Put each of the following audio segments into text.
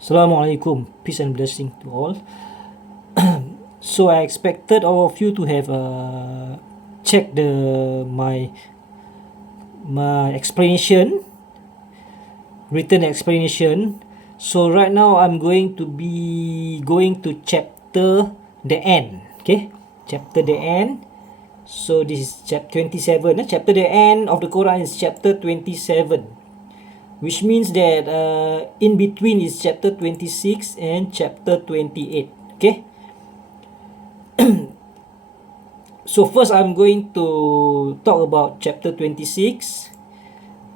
Assalamualaikum, peace and blessing to all. So I expected all of you to have checked my explanation, written explanation. So right now I'm going to be going to chapter the end. Okay, chapter the end. So this is chapter 27. Chapter the end of the Quran is chapter 27, which means that in between is chapter 26 and chapter 28. Okay. So first I'm going to talk about chapter 26.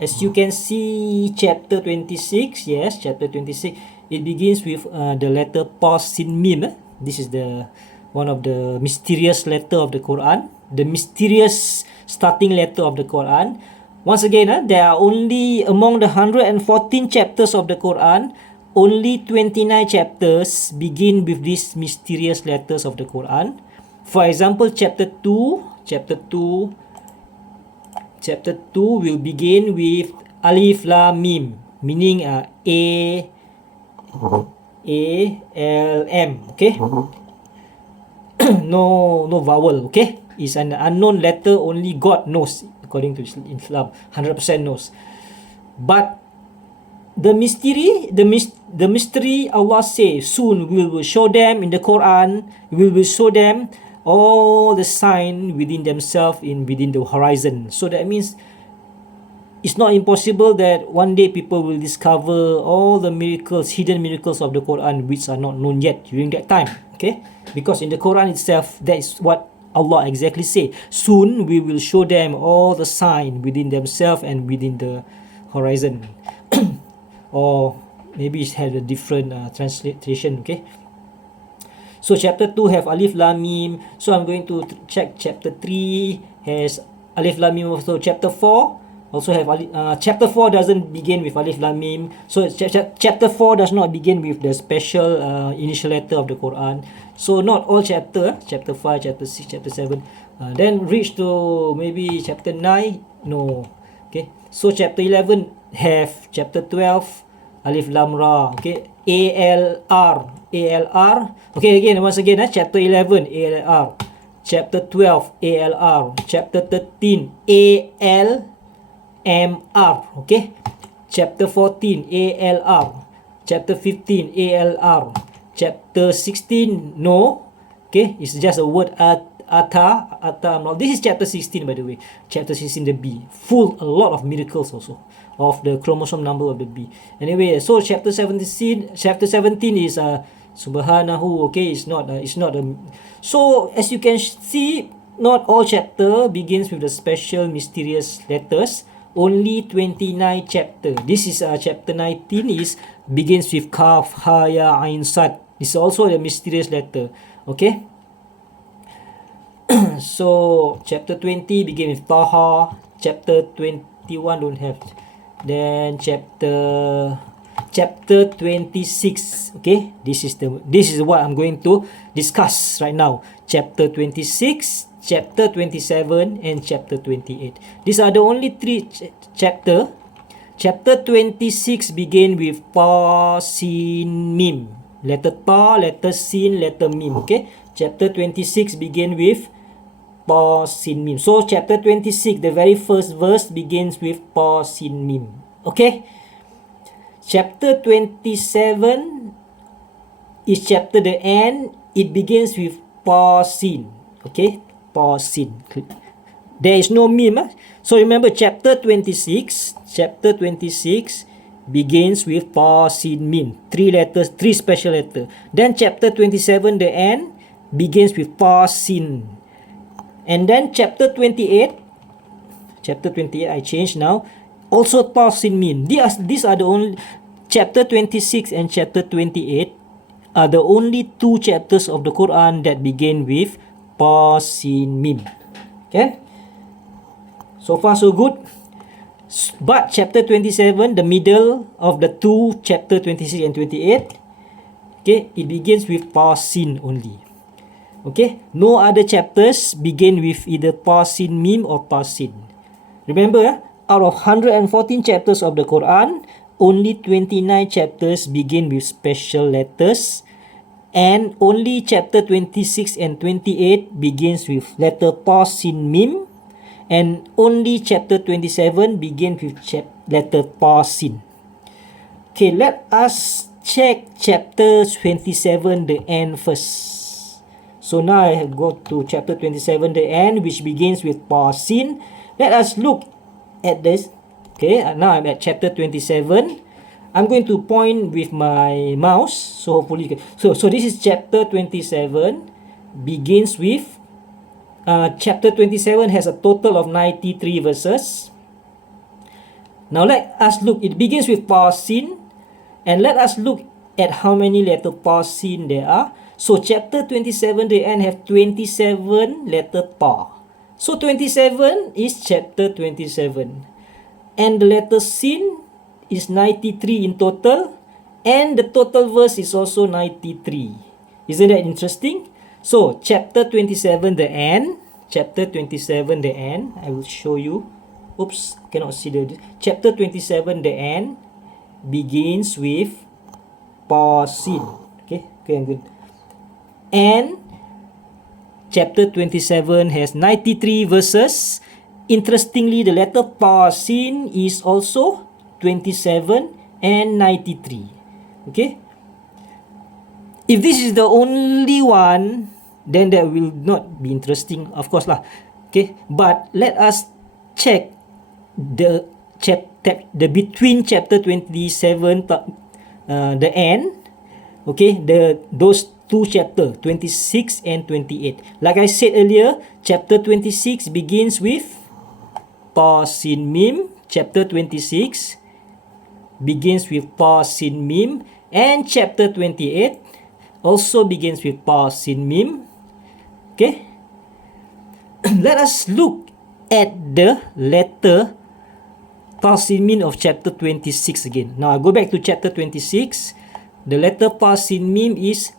As you can see, chapter 26, yes, chapter 26, it begins with the letter Pa Sin Mim. This is the one of the mysterious letter of the Quran, the mysterious starting letter of the Quran. Once again, there are only among the 114 chapters of the Quran, only 29 chapters begin with these mysterious letters of the Quran. For example, chapter 2 will begin with Alif Lam Mim, meaning A-L-M, okay? no vowel, okay? It's an unknown letter, only God knows, according to Islam, 100% knows. But the mystery Allah says, soon we will show them in the Quran, we will show them all the sign within themselves within the horizon. So that means it's not impossible that one day people will discover all the miracles, hidden miracles of the Quran which are not known yet during that time. Okay, because in the Quran itself, that is what Allah exactly say. Soon we will show them all the sign within themselves and within the horizon. Or maybe it had a different translation. Okay. So chapter 2 have Alif Lam Mim. So I'm going to check chapter 3 has Alif Lam Mim also. Chapter 4 also have chapter 4 doesn't begin with Alif Lam Mim. So chapter 4 does not begin with the special initial letter of the Quran. So not all chapter 5, chapter 6, chapter 7. Then reach to maybe chapter 9. No. Okay. So chapter 11 have chapter 12 Alif Lam Ra. Okay. ALR. Okay, once again, chapter 11 ALR, chapter 12 ALR, chapter 13 ALMR. Okay, chapter 14 ALR, chapter 15 ALR, chapter 16 no. Okay, it's just a word Ata. This is chapter 16, by the way. Chapter 16, the B, full a lot of miracles also of the chromosome number of the B. Anyway, so chapter 17 is Subhanahu. Okay, it's not so as you can see, not all chapter begins with the special mysterious letters. Only 29 chapter. This is chapter 19 is begins with Kaf, Ha, Ya, Ain, Sad. It's also a mysterious letter. Okay. So chapter 20 begin with Taha. Chapter 21 don't have. Then chapter 26. Okay, this is what I'm going to discuss right now. Chapter 26, chapter 27, and chapter 28. These are the only three chapter. Chapter 26 begin with Ta Sin Mim. Letter Ta, letter Sin, letter Mim. Okay, chapter 26 begin with Pa Sin Mim. So chapter 26, the very first verse begins with Pa Sin Mim. Okay. Chapter 27 is chapter the end. It begins with Pa Sin. Okay, Pa Sin. There is no Mim. So remember, chapter 26 begins with Pa Sin Mim. 3 letters, 3 special letters. Then chapter 27, the end, begins with Pa Sin. And then chapter 28, I changed now, also Ta Sin Mim. These are the only, chapter 26 and chapter 28 are the only 2 chapters of the Quran that begin with Pa Sin Mim. Okay? So far so good. But chapter 27, the middle of the 2, chapter 26 and 28, okay, it begins with Pa Sin only. Okay, no other chapters begin with either Pa Sin Mim or Pa Sin. Remember, out of 114 chapters of the Quran, only 29 chapters begin with special letters, and only chapter 26 and 28 begins with letter ta, sin, mim, and only chapter 27 begins with letter ta, sin. Okay, let us check chapter 27, the end first. So now I go to chapter 27, the end, which begins with ta, sin. Let us look at this. Okay, now I'm at chapter 27. I'm going to point with my mouse, so hopefully you can. So this is chapter 27, begins with chapter 27 has a total of 93 verses. Now let us look, it begins with ta, sin, and let us look at how many letter ta, sin there are. So chapter 27, the end have 27 letter ta. So 27 is chapter 27. And the letter sin is 93 in total, and the total verse is also 93. Isn't that interesting? So chapter 27, the end. Chapter 27, the end. I will show you. Oops, cannot see the chapter 27, the end begins with ta, sin. Okay, I'm good. And chapter 27 has 93 verses. Interestingly, the letter ta, sin is also 27 and 93. Okay. If this is the only one, then that will not be interesting, of course lah. Okay. But let us check the between chapter 27, the end. Okay. Those two chapter 26 and 28. Like I said earlier, chapter 26 begins with ta, sin, mim. Chapter 26 begins with ta, sin, mim, and chapter 28 also begins with ta, sin, mim. Okay. Let us look at the letter ta, sin, mim of chapter 26 again. Now I go back to chapter 26. The letter ta, sin, mim is,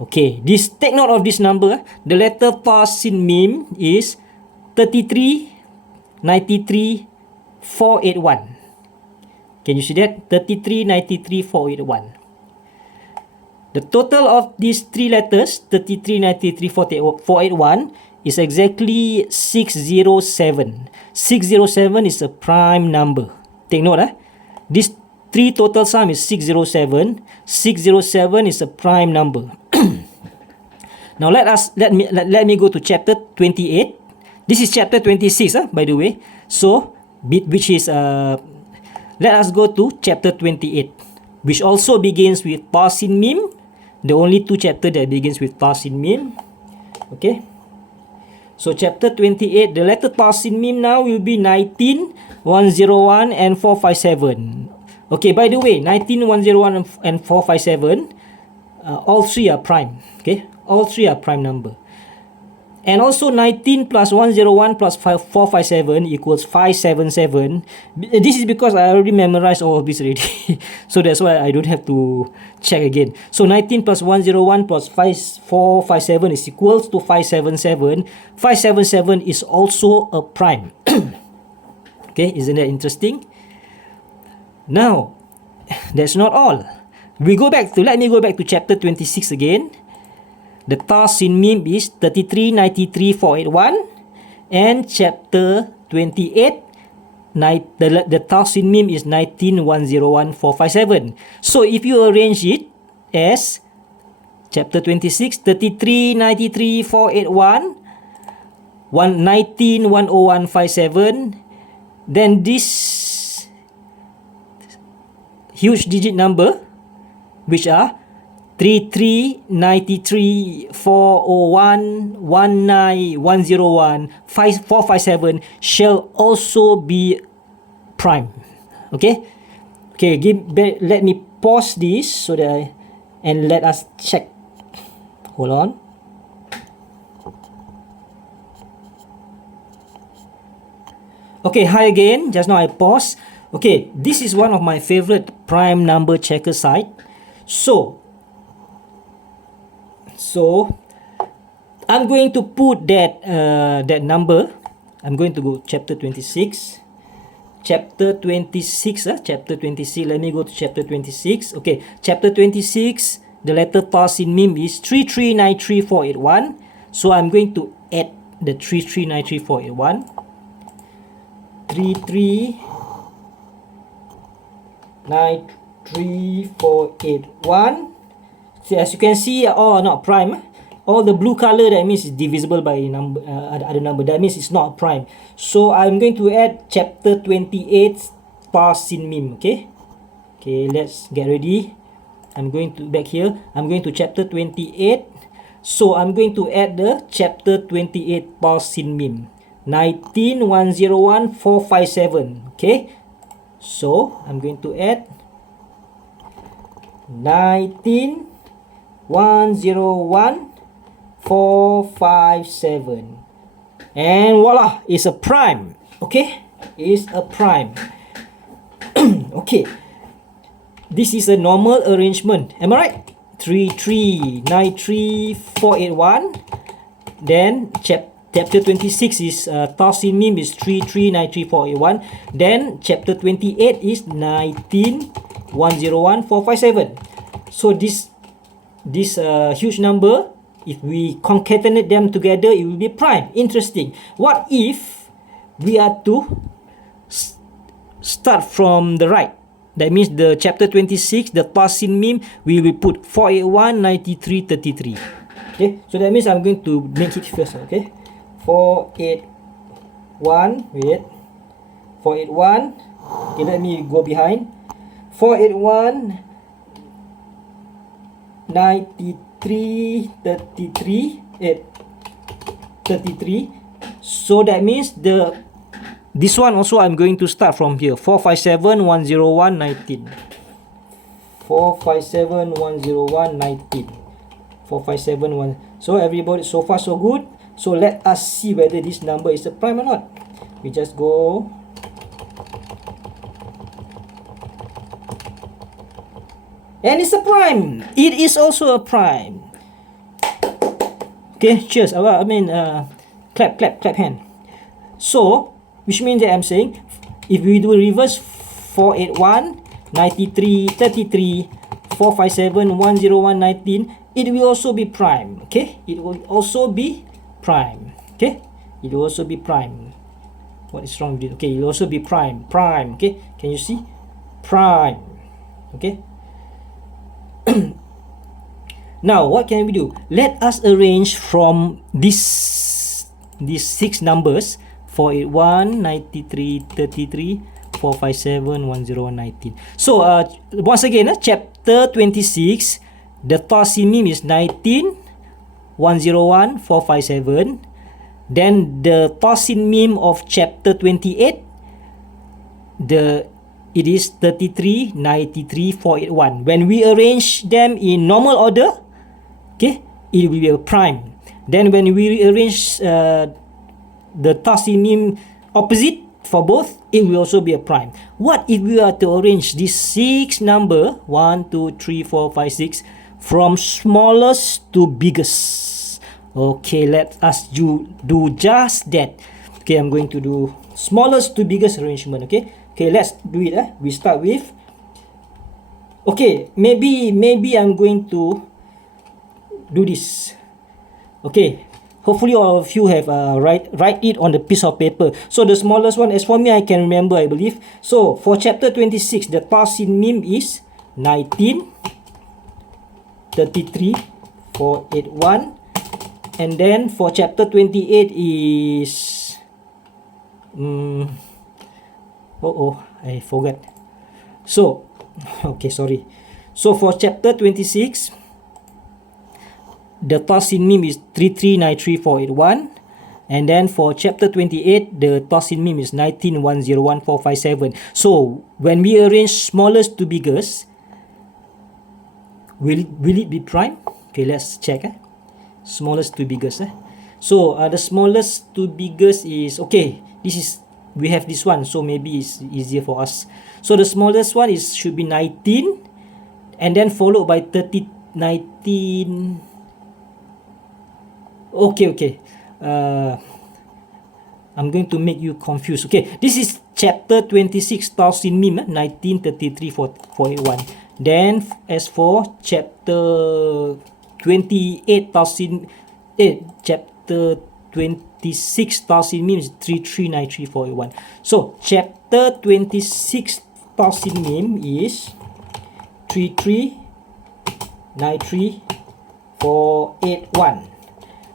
okay, this, take note of this number. The letter ta, sin, mim is 33 93 481. Can you see that? 33 93 481. The total of these three letters, 33 93 481, is exactly 607. 607 is a prime number. Take note, this three total sum is 607. 607 is a prime number. Now let me go to chapter 28. This is chapter 26, by the way. So, which is, let us go to chapter 28, which also begins with ta, sin, mim. The only two chapter that begins with ta, sin, mim. Okay. So, chapter 28, the letter ta, sin, mim now will be 19, 101, and 457. Okay, by the way, 19, 101, and 457, all three are prime. Okay, all three are prime number. And also 19 plus 101 plus 457 equals 577. This is because I already memorized all of this already. So that's why I don't have to check again. So 19 plus 101 plus 457 is equals to 577. 577 is also a prime. Okay, isn't that interesting? Now, that's not all. Let me go back to chapter 26 again. The ta, sin, mim is 33 93 481, and chapter 28 the ta, sin, mim is 19 101 457. So if you arrange it as chapter 26 33 93 481 19 101 57, then this huge digit number, which are 33 93 401 19 101 457 shall also be prime. Okay, let me pause this so that and let us check. Hold on. Okay, hi again. Just now I paused. Okay, this is one of my favorite prime number checker site. So I'm going to put that number. I'm going to go chapter 26. chapter 26. Chapter 26. Let me go to chapter 26. Okay, chapter 26, the letter ta sin mim is 3393481. So I'm going to add the 3393481. 3393481. So as you can see, all are not prime. All the blue color, that means it's divisible by number, other number. That means it's not prime. So I'm going to add chapter 28 ta sin mim. Okay, let's get ready. I'm going to back here. I'm going to chapter 28. So I'm going to add the chapter 28 ta sin mim. 19101457. Okay, so I'm going to add 19101457, and voila, it's a prime. Okay, it's a prime. Okay, this is a normal arrangement, am I right? 3393481. Then chapter 26 is ta sin mim is 3393481. Then chapter 28 is 19101457. So this huge number, if we concatenate them together, it will be prime. Interesting. What if we are to start from the right? That means the chapter 26, the ta sin mim, we will put 4819333. Okay, so that means I'm going to make it first. Okay, 481. Wait, 481. Okay, let me go behind. 481 93 33 33. So that means this one also I'm going to start from here. 4571019. 4571019. 4571. So everybody, so far so good. So let us see whether this number is a prime or not. We just go. And it's a prime. It is also a prime. Okay, cheers. Clap hand. So, which means that I'm saying, if we do reverse 481 93 33 457 10119, it will also be prime. Okay, it will also be prime. Okay, it will also be prime. What is wrong with it? Okay, it will also be prime. Okay, can you see? Prime. Okay. Now what can we do? Let us arrange from these 6 numbers: 481 93 33 457 10119. So once again, chapter 26, the ta sin mim is 19 101 457. Then the ta sin mim of chapter 28, it is 33 93 481. When we arrange them in normal order, okay, it will be a prime. Then when we arrange the ta sin mim opposite for both, it will also be a prime. What if we are to arrange this 6 number 1 2 3 4 5 6 from smallest to biggest? Okay, let us do just that. Okay, I'm going to do smallest to biggest arrangement. Okay, let's do it. We start with, okay, maybe I'm going to do this. Okay, hopefully all of you have write it on the piece of paper. So the smallest one, as for me, I can remember, I believe. So for chapter 26, the ta sin mim is 19 33 481. And then for chapter 28 is I forgot. So okay, sorry. So for chapter 26, the ta sin mim is 3393481. And then for chapter 28, the ta sin mim is 19101457. So when we arrange smallest to biggest, will it be prime? Okay, let's check. Smallest to biggest. So the smallest to biggest is, okay, we have this one, so maybe it's easier for us. So the smallest one should be 19, and then followed by 19. Okay. I'm going to make you confused. Okay, this is chapter 26 Tausin Mim 1933 481. Then as for chapter 28 Tausin chapter 26 Tausin Mim is 3393481. So chapter 26 Tausin Mim is 3393481.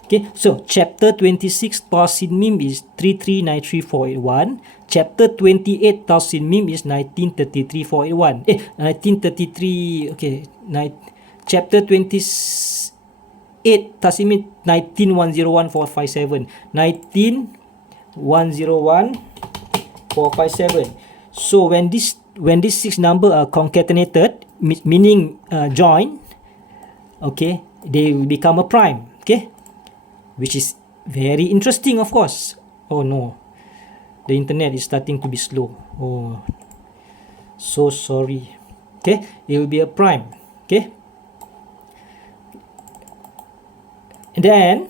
Okay, so chapter 26 Tausin Mim is 3393481. Chapter 28 Tausin Mim is 1933 481. 1933. Okay, chapter 28 Tausin Mim 19101 457. 19101 457. So when these 6 number are concatenated, meaning join, okay, they will become a prime. Okay, which is very interesting, of course. Oh no, the internet is starting to be slow. Oh, so sorry. Okay, it will be a prime. Okay, and then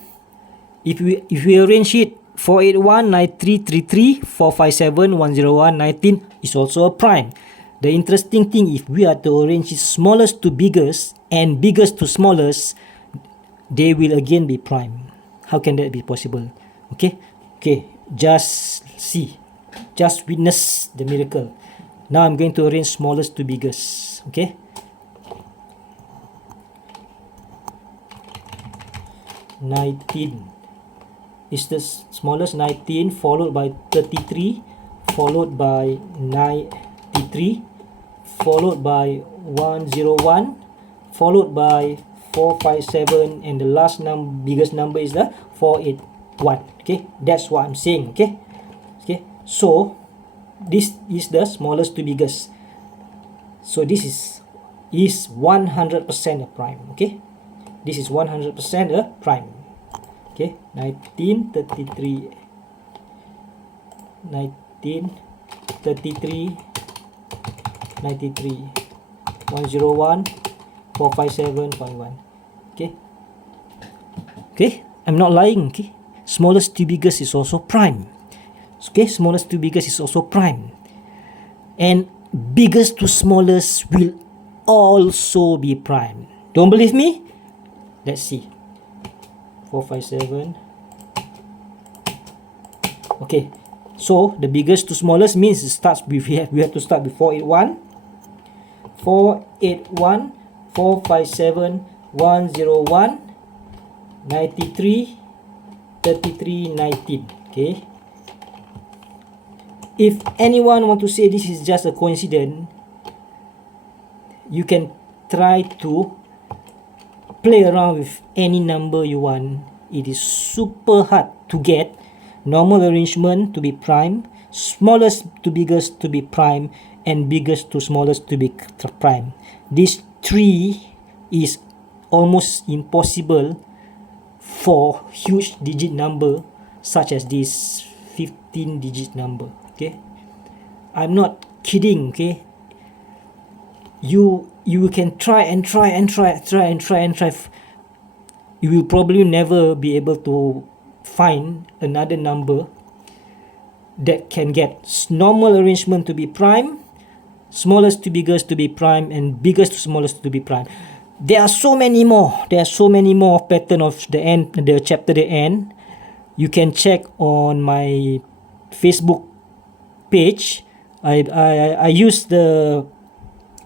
if we arrange it, 481 9333 457 101 19 is also a prime. The interesting thing, if we are to arrange it smallest to biggest and biggest to smallest, they will again be prime. How can that be possible? Okay, just see, just witness the miracle. Now I'm going to arrange smallest to biggest. Okay, 19 is the smallest. 19 followed by 33, followed by 93, followed by 101, followed by 457, and the last biggest number is the 481. Okay, that's what I'm saying. Okay, so this is the smallest to biggest. So this is 100% a prime. Okay, this is 100% a prime. Okay, 1933 93 101 457 51. Okay, I'm not lying. Okay, smallest to biggest is also prime. Okay, smallest to biggest is also prime, and biggest to smallest will also be prime. Don't believe me? Let's see. 457. Okay, so the biggest to smallest means it starts with, we have to start with 481 457 101 93 33 19. Okay, if anyone want to say this is just a coincidence, you can try to play around with any number you want. It is super hard to get normal arrangement to be prime, smallest to biggest to be prime, and biggest to smallest to be prime. This 3 is almost impossible for huge digit number such as this 15 digit number. Okay, I'm not kidding. Okay, you can try. You will probably never be able to find another number that can get normal arrangement to be prime, smallest to biggest to be prime, and biggest to smallest to be prime. There are so many more. Pattern of the chapter the end. You can check on my Facebook page. I use the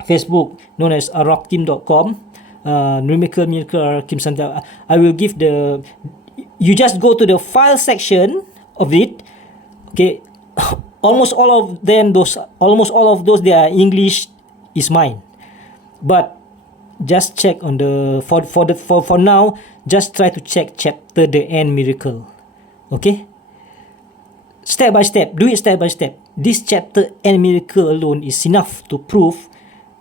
Facebook known as arakim.com, numerical miracle Kim Santa. I will give the, you just go to the file section of it. Okay, almost all of those they are English is mine, but just check on the for now, just try to check chapter the end miracle. Okay, step by step, do it step by step. This chapter end miracle alone is enough to prove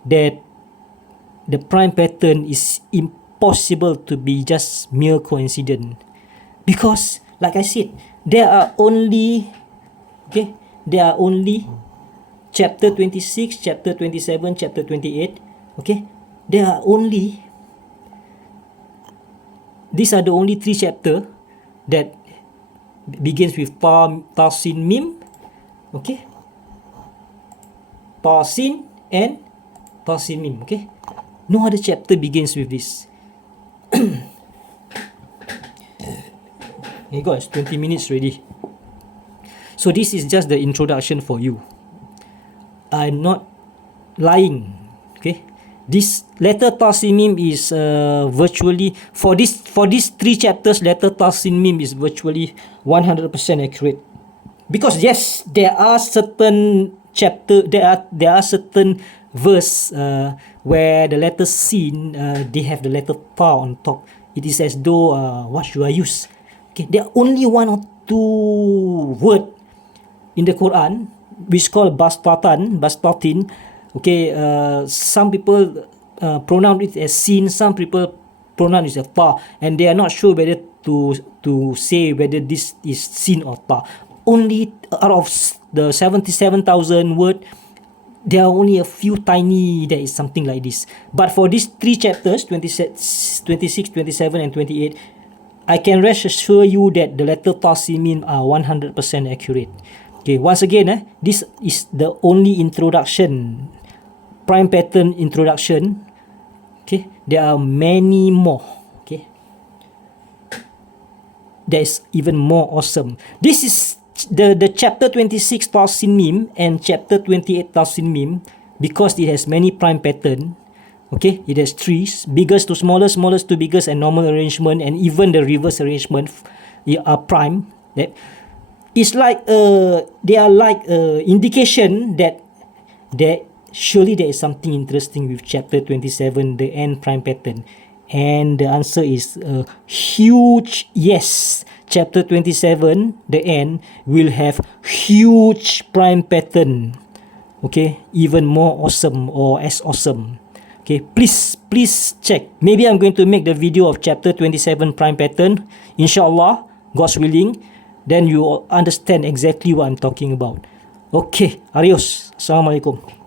that the prime pattern is impossible to be just mere coincidence, because like I said, there are only chapter 26, chapter 27, chapter 28. Okay, these are the only 3 chapter that begins with Ta Sin Mim. Okay, Ta Sin and Ta Sin Mim. Okay, no other chapter begins with this. Hey guys, 20 minutes already. So this is just the introduction for you. I'm not lying. Okay, this letter Ta Sin Mim is virtually for these 3 chapters. Letter Ta Sin Mim is virtually 100% accurate. Because yes, there are certain there are certain verse where the letter Sin they have the letter Ta on top. It is as though what should I use? Okay, there are only 1 or 2 word in the Quran which called bastatin. Okay, some people pronounce it as Sin, some people pronounce it as Ta, and they are not sure whether to say whether this is Sin or Ta. Only out of the 77,000 word, there are only a few tiny that is something like this. But for these 3 chapters, 26, 27 and 28, I can rest assure you that the letter Ta Sin Mim are 100% accurate. Okay, once again, this is the only introduction, prime pattern introduction. Okay, there are many more. Okay, that is even more awesome. This is the chapter 26 Ta Sin Mim and chapter 28 Ta Sin Mim, because it has many prime pattern. Okay, it has trees, biggest to smallest, smallest to biggest, and normal arrangement, and even the reverse arrangement are prime. It's like they are like indication that surely there is something interesting with chapter 27, the end prime pattern. And the answer is a huge yes. Chapter 27, the end, will have huge prime pattern. Okay, even more awesome or as awesome. Okay, please check. Maybe I'm going to make the video of chapter 27 prime pattern, inshallah, God's willing. Then you understand exactly what I'm talking about. Okay, adios. Assalamualaikum.